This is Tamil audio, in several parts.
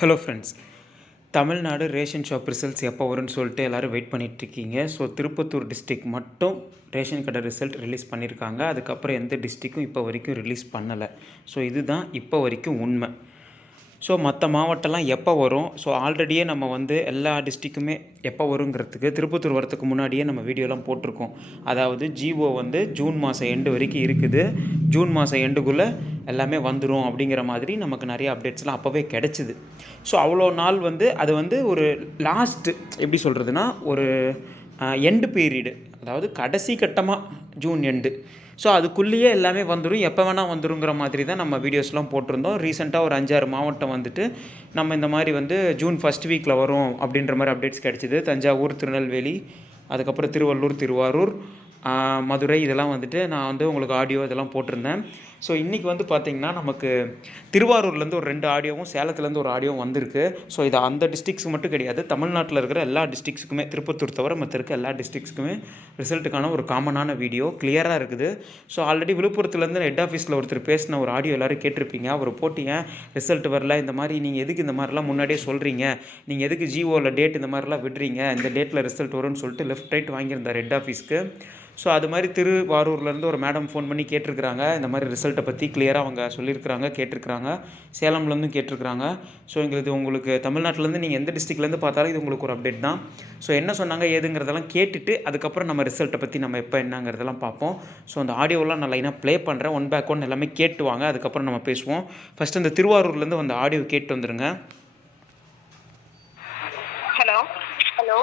Hello friends. Tamil Nadu ration shop results எப்போ வரும்னு சொல்லிட்டு எல்லோரும் வெயிட் பண்ணிகிட்ருக்கீங்க. ஸோ திருப்பத்தூர் டிஸ்ட்ரிக்ட் மட்டும் ரேஷன் கடை ரிசல்ட் ரிலீஸ் பண்ணியிருக்காங்க. அதுக்கப்புறம் எந்த டிஸ்ட்ரிக்கும் இப்போ வரைக்கும் ரிலீஸ் பண்ணலை. ஸோ இதுதான் இப்போ வரைக்கும் உண்மை. ஸோ மற்ற மாவட்டம்லாம் எப்போ வரும்? ஸோ ஆல்ரெடியே நம்ம எல்லா டிஸ்ட்ரிக்குமே எப்போ வருங்கிறதுக்கு திருப்பத்தூர் வரத்துக்கு முன்னாடியே நம்ம வீடியோலாம் போட்டிருக்கோம். அதாவது ஜிஓ ஜூன் மாதம் எண்டு வரைக்கும் இருக்குது. ஜூன் மாதம் எண்டுக்குள்ளே எல்லாமே வந்துடும் அப்படிங்கிற மாதிரி நமக்கு நிறைய அப்டேட்ஸ்லாம் அப்போவே கிடச்சிது. ஸோ அவ்வளோ நாள் அது ஒரு லாஸ்ட்டு எப்படி சொல்கிறதுனா ஒரு எண்டு பீரியடு, அதாவது கடைசி கட்டமாக ஜூன் எண்டு. ஸோ அதுக்குள்ளேயே எல்லாமே வந்துடும், எப்போ வேணால் வந்துருங்கிற மாதிரி தான் நம்ம வீடியோஸ்லாம் போட்டிருந்தோம். ரீசெண்டாக ஒரு 5-6 மாவட்டம் நம்ம இந்த மாதிரி ஜூன் ஃபஸ்ட் வீக்கில் வரும் அப்படின்ற மாதிரி அப்டேட்ஸ் கிடச்சிது. தஞ்சாவூர், திருநெல்வேலி, அதுக்கப்புறம் திருவள்ளூர், திருவாரூர், மதுரை, இதெல்லாம் நான் உங்களுக்கு ஆடியோ இதெல்லாம் போட்டிருந்தேன். ஸோ இன்றைக்கி பார்த்திங்கன்னா நமக்கு திருவாரூர்லேருந்து ஒரு 2 ஆடியோவும் சேலத்துலேருந்து ஒரு ஆடியோவும் வந்திருக்கு. ஸோ இது அந்த டிஸ்ட்ரிக்ஸ் மட்டும் கிடையாது, தமிழ்நாட்டில் இருக்கிற எல்லா டிஸ்ட்ரிக்ஸுக்குமே, திருப்பத்தூர் தவிர மற்ற இருக்க எல்லா டிஸ்ட்ரிக்ஸுக்குமே ரிசல்ட்டுக்கான ஒரு காமனான வீடியோ கிளியராக இருக்குது. ஸோ ஆல்ரெடி விழுப்புரத்துலேருந்து ஹெட் ஆஃபீஸில் ஒருத்தர் பேசின ஒரு ஆடியோ எல்லோரும் கேட்டிருப்பீங்க. அவர் போட்டிங்க ரிசல்ட் வரல, இந்த மாதிரி நீங்கள் எதுக்கு இந்த மாதிரிலாம் முன்னாடியே சொல்கிறீங்க, நீங்கள் எதுக்கு ஜிஓவில் டேட் இந்த மாதிரிலாம் விடுறீங்க, இந்த டேட்டில் ரிசல்ட் வரும்னு சொல்லிட்டு லெஃப்ட் ரைட் வாங்கியிருந்தார் ஹெட் ஆஃபீஸ்க்கு. ஸோ அது மாதிரி திருவாரூர்லேருந்து ஒரு மேடம் ஃபோன் பண்ணி கேட்டிருக்கிறாங்க. இந்த மாதிரி ரிசல்ட்டை பற்றி கிளியராக அவங்க சொல்லியிருக்கிறாங்க, கேட்டிருக்கிறாங்க. சேலம்லேருந்தும் கேட்டிருக்கிறாங்க. ஸோ எங்களுக்கு உங்களுக்கு தமிழ்நாட்டிலேருந்து நீங்கள் எந்த டிஸ்ட்ரிக்ட்லேருந்து பார்த்தாலும் இது உங்களுக்கு ஒரு அப்டேட் தான். ஸோ என்ன சொன்னாங்க ஏதுங்கிறதெல்லாம் கேட்டுட்டு அதுக்கப்புறம் நம்ம ரிசல்ட்டை பற்றி நம்ம எப்போ என்னங்கிறதெல்லாம் பார்ப்போம். ஸோ அந்த ஆடியோலாம் நான் லைனாக ப்ளே பண்ணுறேன், ஒன் பேக் ஒன் எல்லாமே கேட்டுவாங்க, அதுக்கப்புறம் நம்ம பேசுவோம். ஃபஸ்ட்டு இந்த திருவாரூர்லேருந்து அந்த ஆடியோ கேட்டு வந்துடுங்க. ஹலோ ஹலோ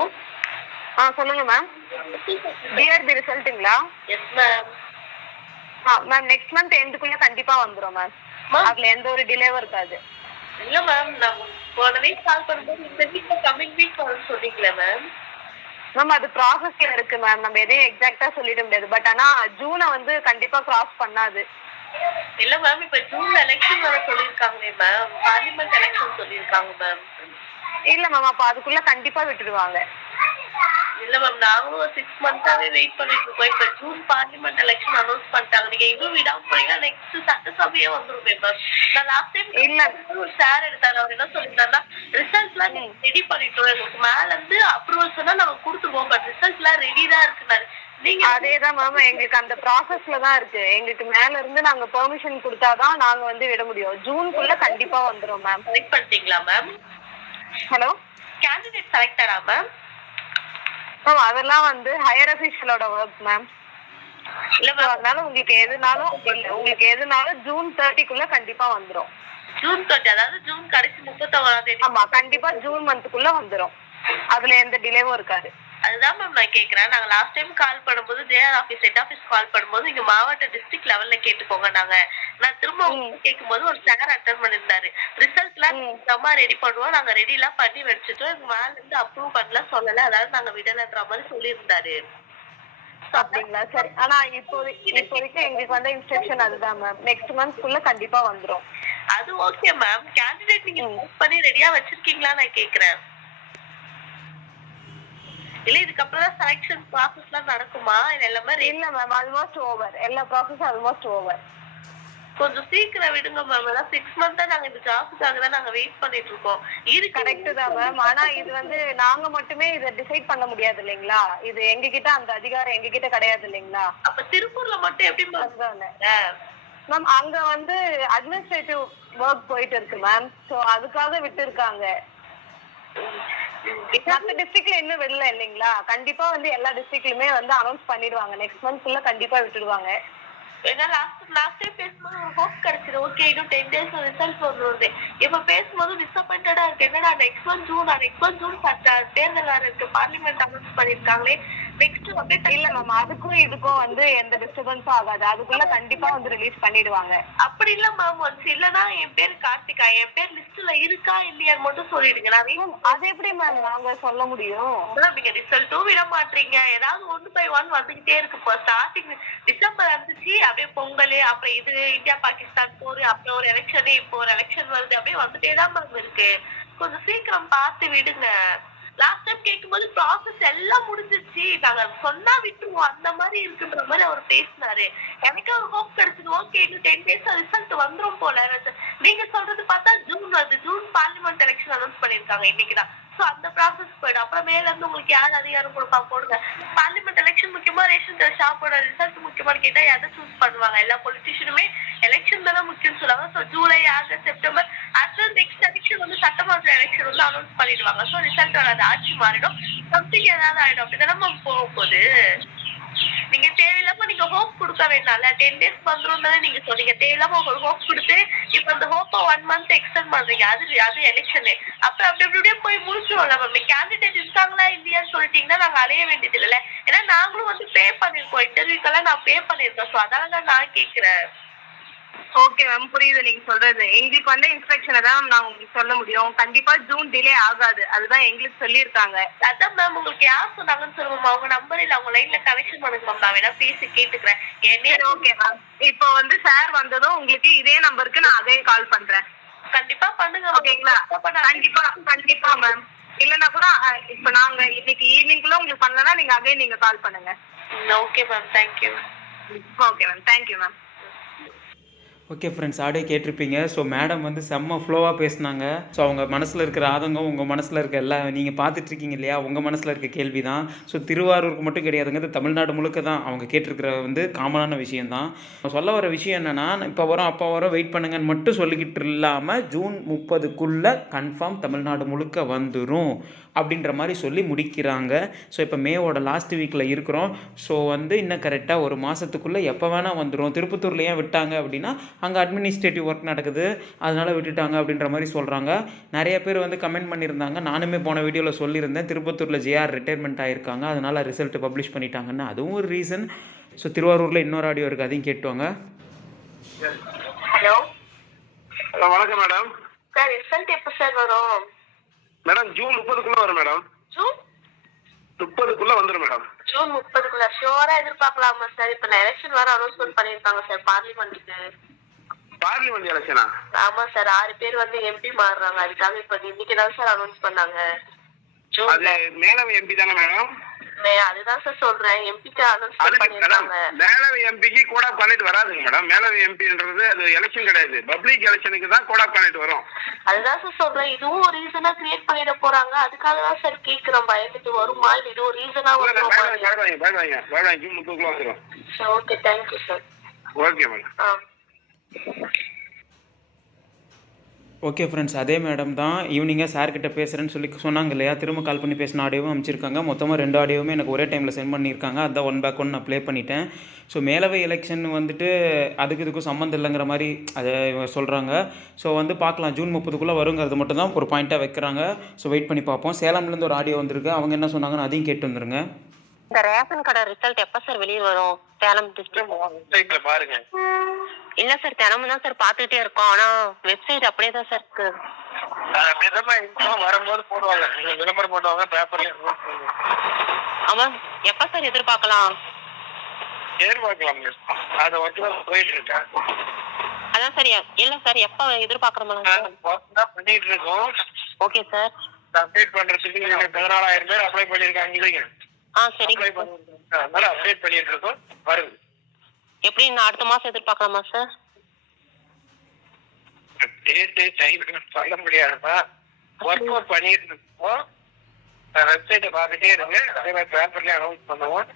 சொல்லுங்கள் மேம். டிஆர்பி ரிசல்ட்டுங்களா? Yes ma'am. Ma'am next month எண்டுக்குள்ளே கண்டிப்பாக வந்துடும் மேம். அதில் எந்த ஒரு டிலேவும் இருக்காது. இல்லை மேம், நான் போன வீக் கால் பண்ணும்போது இந்த வீக் கம்மிங் வீக் வரும்னு சொன்னீங்களே மேம். மேம் அது ப்ராசஸ்ல இருக்கு மேம், நம்ம எதையும் எக்ஸாக்டாக சொல்லிட முடியாது. பட் ஆனால் ஜூனை கண்டிப்பாக கிராஸ் பண்ணாது. இல்லை மேம், இப்போ ஜூன்ல எலெக்ஷன் வர சொல்லியிருக்காங்களே மேம், பார்லிமெண்ட் எலெக்ஷன் சொல்லியிருக்காங்க மேம். இல்லை மேம், அப்போ அதுக்குள்ளே கண்டிப்பாக விட்டுடுவாங்க. இல்ல மேம், நாங்களும் ஒரு 6 மந்த்தாவே வெயிட் பண்ணிட்டு இருக்கோம். இப்ப ஜூன் பார்லிமெண்ட் எலெக்ஷன் அனௌன்ஸ் பண்ணிட்டாங்க. நீங்க இதுவும் விடாம போனீங்கன்னா நெக்ஸ்ட் சட்டசபையே வந்துருமே மேம். நான் லாஸ்ட் டைம் இல்ல ஒரு சார் எடுத்தாரு, அவர் என்ன சொல்லிட்டாருன்னா ரிசல்ட்லாம் ரெடி பண்ணிட்டோம், எங்களுக்கு மேல இருந்து அப்ரூவல் சொன்னா நாங்க கொடுத்துருவோம், பட் ரிசல்ட்லாம் ரெடி தான் இருக்குனாரு. நீங்க அதேதான் மேம், எங்களுக்கு அந்த ப்ராசஸ்ல தான் இருக்கு. எங்களுக்கு மேல இருந்து நாங்க பெர்மிஷன் கொடுத்தாதான் நாங்க விட முடியும். ஜூனுக்குள்ள கண்டிப்பா வந்துரும் மேம். செலக்ட் பண்ணிட்டீங்களா மேம்? ஹலோ, கேண்டிடேட் செலக்டடா மேம்? மேம் அதெல்லாம் ஹையர் அஃபீஷியலோட ஒர்க் மேம். இல்ல மேம், அதனால உங்களுக்கு எதுனாலும் ஜூன் 30க்குள்ள கண்டிப்பா வந்துரும். ஜூன் 30, அதாவது ஜூன் கடைசி 31ஆம் தேதி. ஆமா, கண்டிப்பா ஜூன் மந்த்துக்குள்ள வந்துரும். அதுல எந்த டிலேவும் இருக்காது. அதுதான் மேம் நான் கேட்குறேன். நாங்கள் லாஸ்ட் டைம் கால் பண்ணும்போது ஜேஆர் ஆஃபீஸ் ஹெட் ஆஃபீஸ் கால் பண்ணும்போது இங்கே மாவட்ட டிஸ்ட்ரிக்ட் லெவலில் கேட்டுக்கோங்க. நான் திரும்ப கேட்கும்போது ஒரு சார் அட்டன் பண்ணியிருந்தாரு. ரிசல்ட்லாம் நம்ம ரெடி பண்ணுவோம், நாங்கள் ரெடிலாம் பண்ணி வச்சுட்டோம், எங்கள் மேலேருந்து அப்ரூவ் பண்ணலாம் சொல்லலை, அதாவது நாங்கள் விடலைன்ற மாதிரி சொல்லியிருந்தாரு. அப்படிங்களா? சரி. ஆனா இப்போதைக்கு எங்களுக்கு இன்ஸ்ட்ரக்ஷன் அதுதான் மேம், நெக்ஸ்ட் மந்த்க்குள்ள கண்டிப்பா வந்துரும். அது ஓகே மேம். கேண்டிடேட் நீங்க பண்ணி ரெடியா வச்சிருக்கீங்களா நான் கேட்குறேன். இல்ல இதுக்கப்புறம் தான் செலக்ஷன் ப்ராசஸ்லாம் நடக்குமா? இது எல்லாமே இல்ல மேம், ஆல்மோஸ்ட் ஓவர். எல்லா ப்ராசஸும் ஆல்மோஸ்ட் ஓவர். கொஞ்சம் சீக்கிரம் விடுங்க மேம். அதான் 6 மந்த்தா நாங்க இந்த ஜாபுக்காக தான் நாங்க வெயிட் பண்ணிட்டு இருக்கோம். இது கரெக்ட் தான் மேம். ஆனா இது நாங்க மட்டுமே இதை டிசைட் பண்ண முடியாது இல்லைங்களா? இது எங்க கிட்ட அந்த அதிகாரம் எங்க கிட்ட கிடையாது இல்லைங்களா? அப்ப திருப்பூர்ல மட்டும் எப்படி மேம்? அங்க அட்மினிஸ்ட்ரேட்டிவ் ஒர்க் போயிட்டு இருக்கு மேம். சோ அதுக்காக விட்டு இருக்காங்க. மற்ற டிஸ்ட்ரிக்ட்ல இன்னும் விடல இல்லைங்களா? கண்டிப்பா எல்லா டிஸ்ட்ரிக்ட்லயுமே அனௌன்ஸ் பண்ணிடுவாங்க. நெக்ஸ்ட் மந்த்க்குள்ள கண்டிப்பா விட்டுடுவாங்க. ஏன்னா லாஸ்ட் டைம் பேசும்போது ஒரு ஹோப் கிடைச்சது, ஓகே இன்னும் 10 days ரிசல்ட் வருது. இப்ப பேசும்போது டிசப்பாயிண்டடா இருக்கு. என்னடா நெக்ஸ்ட் மந்த் ஜூன் தேர்தல் வேற இருக்கு, பார்லிமெண்ட் அனௌன்ஸ் பண்ணிருக்காங்களே, நெக்ஸ்ட் அப்டேட் இல்ல மேம். அதுக்கும் இதுக்கும் எந்த டிஸ்டர்பன்ஸும் ஆகாது. அதுக்குள்ள கண்டிப்பா ரிலீஸ் பண்ணிடுவாங்க. அப்படி இல்ல மேம், ஒன்ஸ் இல்லனா என் பேர் கார்த்திகா, என் பேர் லிஸ்ட்ல இருக்கா இல்லையான்னு மட்டும் சொல்லிடுங்க. அது எப்படி மேம் நாங்க சொல்ல முடியும்? நீங்க ரிசல்ட்டும் விட மாட்டீங்க, ஏதாவது 1 by 1 வந்துகிட்டே இருக்கு. இப்போ ஸ்டார்டிங் டிசம்பர் இருந்துச்சு, அப்படியே பொங்கல், அப்புறம் இது இந்தியா பாகிஸ்தான் போர், அப்புறம் ஒரு எலெக்ஷன், இப்போ ஒரு எலெக்ஷன் வருது, அப்படியே வந்துட்டே தான் மேம் இருக்கு. கொஞ்சம் சீக்கிரம் பார்த்து விடுங்க. லாஸ்ட் டைம் கேட்கும்போது ப்ராசஸ் எல்லாம் முடிஞ்சிருச்சு, நாங்க சொன்னா விட்டுருவோம் அந்த மாதிரி இருக்குன்ற மாதிரி அவர் பேசினாரு. எனக்கு ஒரு ஹோப் கிடைச்சது, ஓகே இன்னும் 10 days ரிசல்ட் வந்துரும் போல. நீங்க சொல்றது பார்த்தா ஜூன் வருது, ஜூன் பார்லிமெண்ட் எலெக்ஷன் பண்ணிருக்காங்க இன்னைக்கு தான். சோ அந்த ப்ராசஸ் போயிடும். அப்புறம் மேல இருந்து உங்களுக்கு யார் அதிகாரம் கொடுப்பா போடுங்க. பார்லிமெண்ட் எலெக்ஷன் முக்கியமா, ரேஷன் கடை ஷாப்போட ரிசல்ட் முக்கியமான்னு கேட்டா எதை சூஸ் பண்ணுவாங்க? எல்லா பொலிட்டிஷியனுமே எலெக்ஷன் தானே முக்கியம்னு சொல்லுவாங்க. So July, August, September after next election வந்து சட்டமன்ற எலெக்ஷன் வந்து அனௌன்ஸ் பண்ணிடுவாங்க. ஸோ ரிசல்ட் வராது, ஆட்சி மாறிடும், சம்திங் ஏதாவது ஆயிடும். அப்படிதானே மேம் போக போகுது. நீங்க தேவையில்லாம நீங்க ஹோப் கொடுக்க வேண்டாம்ல. 10 days வந்துரும் தானே நீங்க சொன்னீங்க. தேவையில்லாம உங்களுக்கு ஹோப் கொடுத்து இப்ப அந்த ஹோப்பை 1 month எக்ஸ்டெண்ட் பண்றீங்க. அது எலெக்ஷனு. அப்புறம் அப்படி அப்படியே போய் முடிச்சிடும்ல மேம். கேண்டிடேட் இருக்காங்களா இல்லையான்னு சொல்லிட்டீங்கன்னா நாங்க அலைய வேண்டியது இல்லைல்ல. ஏன்னா நாங்களும் வந்து பே பண்ணிருக்கோம். இன்டர்வியூக்கெல்லாம் நான் பே பண்ணிருக்கேன். ஸோ அதனால தான் நான் கேட்கிறேன். ஓகே மேம், புரியுது நீங்க சொல்றது. எங்களுக்கு வந்து இன்ஸ்ட்ரக்ஷனை தான் நான் உங்களுக்கு சொல்ல முடியும். கண்டிப்பா ஜூன் டிலே ஆகாது, அதுதான் எங்களுக்கு சொல்லியிருக்காங்க. அதான் மேம் உங்களுக்கு யார் சொன்னாங்கன்னு சொல்லுவோம். அவங்க நம்பர் இல்ல, அவங்க லைன்ல கனெக்ஷன் பண்ணுங்க மேம். நான் வேணா பேசி கேட்டுக்கிறேன். சரி, ஓகே மேம். இப்போ வந்து சார் வந்ததும் உங்களுக்கு இதே நம்பருக்கு நான் அதே கால் பண்றேன். கண்டிப்பா பண்ணுங்க ஓகேங்களா? கண்டிப்பா கண்டிப்பா மேம். இல்லைன்னா கூட இப்போ நாங்க இன்னைக்கு ஈவினிங்குள்ள உங்களுக்கு பண்ணலன்னா நீங்க கால் பண்ணுங்க. Okay ma'am, thank you. Okay ma'am, thank you ma'am. Okay friends, audio கேட்டிருப்பீங்க. ஸோ மேடம் வந்து செம்ம ஃப்ளோவாக பேசினாங்க. ஸோ அவங்க மனசில் இருக்கிற ஆதங்கம், உங்கள் மனசில் இருக்க எல்லாம் நீங்கள் பார்த்துட்ருக்கீங்க இல்லையா, உங்கள் மனசில் இருக்க கேள்வி தான். ஸோ திருவாரூருக்கு மட்டும் கிடையாதுங்க, இது தமிழ்நாடு முழுக்க தான் அவங்க கேட்டிருக்கிற வந்து காமனான விஷயந்தான். சொல்ல வர விஷயம் என்னென்னா, இப்போ வரோம் அப்போ வரோம் வெயிட் பண்ணுங்கன்னு மட்டும் சொல்லிக்கிட்டு இல்லாமல் ஜூன் 30க்குள்ளே கன்ஃபார்ம் தமிழ்நாடு முழுக்க வந்துடும் அப்படின்ற மாதிரி சொல்லி முடிக்கிறாங்க. ஸோ இப்போ மேவோட லாஸ்ட் வீக்கில் இருக்கிறோம். ஸோ வந்து இன்னும் கரெக்டாக ஒரு மாதத்துக்குள்ளே எப்போ வேணால் வந்துடும். திருப்பத்தூரில் ஏன் விட்டாங்க அப்படின்னா அங்கே அட்மினிஸ்ட்ரேட்டிவ் ஒர்க் நடக்குது, அதனால் விட்டுட்டாங்க அப்படின்ற மாதிரி சொல்கிறாங்க. நிறைய பேர் வந்து கமெண்ட் பண்ணியிருந்தாங்க. நானுமே போன வீடியோவில் சொல்லியிருந்தேன், திருப்பத்தூரில் ஜேஆர் ரிட்டையர்மெண்ட் ஆகியிருக்காங்க, அதனால் ரிசல்ட் பப்ளிஷ் பண்ணிட்டாங்கன்னு. அதுவும் ஒரு ரீசன். ஸோ திருவாரூரில் இன்னொரு ஆடியோ இருக்குது, அதையும் கேட்டுவாங்க. ஹலோ ஹலோ, வணக்கம் மேடம். சார், ரிசல்ட் எப்போ சார் வரும்? மேடம் ஜூன் 30க்குள்ள வரும் மேடம். ஜூன் 30க்குள்ள வந்துடும் மேடம். ஜூன் 30க்குள்ள ஷுவரா எதிர்பார்க்கலாமா சார்? இப்ப எலெக்ஷன் வர அனௌன்ஸ்மெண்ட் பண்ணிருக்காங்க சார் பார்லிமெண்ட்டுக்கு. பார்லிமெண்ட் எலெக்ஷனா? ஆமா சார், 6 பேர் வந்து எம்பி மாறுறாங்க. அதுக்காக இப்ப இன்னைக்கு தான் சார் அனௌன்ஸ் பண்ணாங்க. அது மேலவை எம்பி தானே மேடம்? அதுதான் சார் சொல்றேன், எம்பிக்கு அனௌன்ஸ் பண்ணிருக்காங்க. மேலவை எம்பிக்கு கோட் ஆஃப் கான்டக்ட் வராதுங்க மேடம். மேலவை எம்பின்றது அது எலெக்ஷன் கிடையாது, பப்ளிக் எலெக்ஷனுக்கு தான் கோட் ஆஃப் கான்டக்ட் வரும். அதுதான் சார் சொல்றேன், இதுவும் ஒரு ரீசனா கிரியேட் பண்ணிட போறாங்க. அதுக்காக தான் சார் கேக்குறோம், பயந்துட்டு வருமா இல்ல இது ஒரு ரீசனா வருமா? பயவாங்க ஜூன் 30க்குள்ள வந்துடும். Okay, thank you sir. Okay madam. Okay friends, அதே மேடம் தான் ஈவினிங்காக சார்கிட்ட பேசுகிறேன்னு சொல்லி சொன்னாங்க இல்லையா, திரும்ப கால் பண்ணி பேசின ஆடியோவும் அமைச்சிருக்காங்க. மொத்தமாக 2 ஆடியோவுமே எனக்கு ஒரே டைமில் சென்ட் பண்ணியிருக்காங்க. அதான் 1 back 1 நான் ப்ளே பண்ணிட்டேன். ஸோ மேலவை எலெக்ஷன் வந்துட்டு அதுக்கு இதுக்கும் சம்மந்தம் இல்லைங்கிற மாதிரி அதை சொல்கிறாங்க. ஸோ வந்து பார்க்கலாம், ஜூன் 30க்குள்ளே வருங்கிறது மட்டும் தான் ஒரு பாயிண்ட்டாக வைக்கிறாங்க. ஸோ வெயிட் பண்ணி பார்ப்போம். சேலம்லேருந்து ஒரு ஆடியோ வந்திருக்கு, அவங்க என்ன சொன்னாங்கன்னு அதையும் கேட்டு வந்துருங்க. இந்த ரேஷன் கடை ரிசல்ட் எப்ப சார் வெளியே வரும்? சேலம் டிஸ்ட்ரிக்ட் பாருங்க. இல்ல சார், தினமும் தான் சார் பாத்துக்கிட்டே இருக்கோம். ஆனா வெப்சைட் அப்படியே தான் சார் இருக்கு. வரும்போது போடுவாங்க, விளம்பரம் போடுவாங்க பேப்பர்ல. ஆமா, எப்ப சார் எதிர்பார்க்கலாம்? எதிர்பார்க்கலாம், அது ஒர்க் போயிட்டு இருக்கேன். அதான் சார், இல்ல சார் எப்ப எதிர்பார்க்கற மாதிரி பண்ணிட்டு இருக்கோம். Okay sir. அப்டேட் பண்றதுக்கு 14,000 பேர் அப்ளை பண்ணிருக்காங்க இல்லைங்க? சரி, அதனால அப்டேட் பண்ணிட்டு இருக்கோம், வருது. எப்படி நான் அடுத்த மாசம் எதிர்பார்க்கலாமா சார்? சொல்ல முடியாதுப்பா, ஒர்க் அவுட் பண்ணிட்டு இருக்கோம். வெப்சைட்டை பார்த்துட்டே இருங்க, அதே மாதிரி பேப்பர்லயே அனௌன்ஸ் பண்ணுவோம்.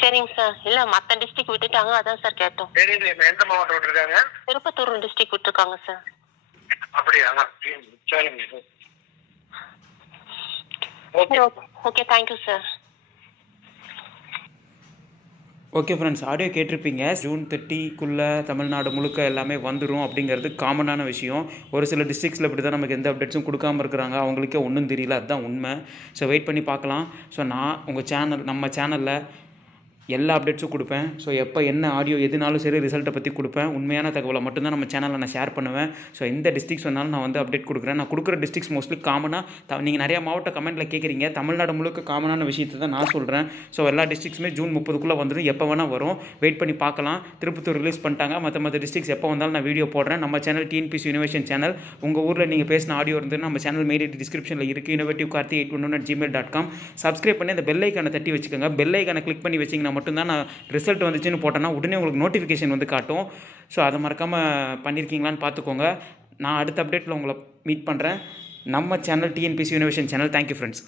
சரிங்க சார். இல்ல மத்த டிஸ்ட்ரிக்ட் விட்டுட்டாங்க, அதான் சார் கேட்டோம். எந்த மாவட்டம் விட்டுருக்காங்க? திருப்பத்தூர் டிஸ்ட்ரிக்ட் விட்டுருக்காங்க சார். அப்படியா? சரிங்க. Okay, thank you sir. Okay friends, audio கேட்டிருப்பீங்க. ஜூன் 30க்குள்ளே தமிழ்நாடு முழுக்க எல்லாமே வந்துடும் அப்படிங்கிறது காமனான விஷயம். ஒரு சில டிஸ்ட்ரிக்ஸில் இப்படி தான் நமக்கு எந்த அப்டேட்ஸும் கொடுக்காமல் இருக்கிறாங்க, அவங்களுக்கே ஒன்றும் தெரியல, அதுதான் உண்மை. ஸோ வெயிட் பண்ணி பார்க்கலாம். ஸோ நான் நம்ம சேனலில் எல்லா அப்டேட்ஸும் கொடுப்பேன். ஸோ எப்போ என்ன ஆடியோ எதுனாலும் சரி ரிசல்ட்டை பற்றி கொடுப்பேன். உண்மையான தகவலை மட்டும்தான் நம்ம சேனலில் நான் ஷேர் பண்ணுவேன். ஸோ எந்த டிஸ்ட்ரிக்ஸ் வந்தாலும் நான் வந்து அப்டேட் கொடுக்குறேன். நான் கொடுக்குற டிஸ்ட்ரிக்ஸ் மோஸ்ட்லி காமனாக நீங்கள் நிறையா மாவட்ட கமெண்ட்டில் கேட்குறீங்க, தமிழ்நாடு முழுக்க காமனான விஷயத்தை தான் நான் சொல்கிறேன். ஸோ எல்லா டிஸ்ட்ரிக்ஸுமே ஜூன் 30க்குள்ளே வந்துடும், எப்போ வேணால் வரும். வெயிட் பண்ணி பார்க்கலாம். திருப்பத்தூர் ரிலீஸ் பண்ணிட்டாங்க, மற்ற டிஸ்ட்ரிக்ஸ் எப்போ வந்தாலும் நான் வீடியோ போடுறேன். நம்ம சேனல் டிஎன்பிசி இனோவேஷன் சேனல். உங்கள் ஊரில் நீங்கள் பேசின ஆடியோ இருந்து நம்ம சேனல் மெயில் டிஸ்கிரிப்ஷனில் இருக்குது, innovative-karthi811@gmail.com. சப்ஸ்கிரைப் பண்ணி அந்த பெல் ஐக்கானை தட்டி வச்சுக்கோங்க. பெல் ஐக்கானை கிளிக் பண்ணி வச்சிங்கன்னா மட்டும்தான் நான் ரிசல்ட் வந்துச்சுன்னு போட்டோன்னா உடனே உங்களுக்கு நோட்டிஃபிகேஷன் வந்து காட்டும். ஸோ அதை மறக்காமல் பண்ணியிருக்கீங்களான்னு பார்த்துக்கோங்க. நான் அடுத்த அப்டேட்டில் உங்களை மீட் பண்ணுறேன். நம்ம சேனல் டிஎன்பிசி யூனிவர்ஷன் சேனல். Thank you friends.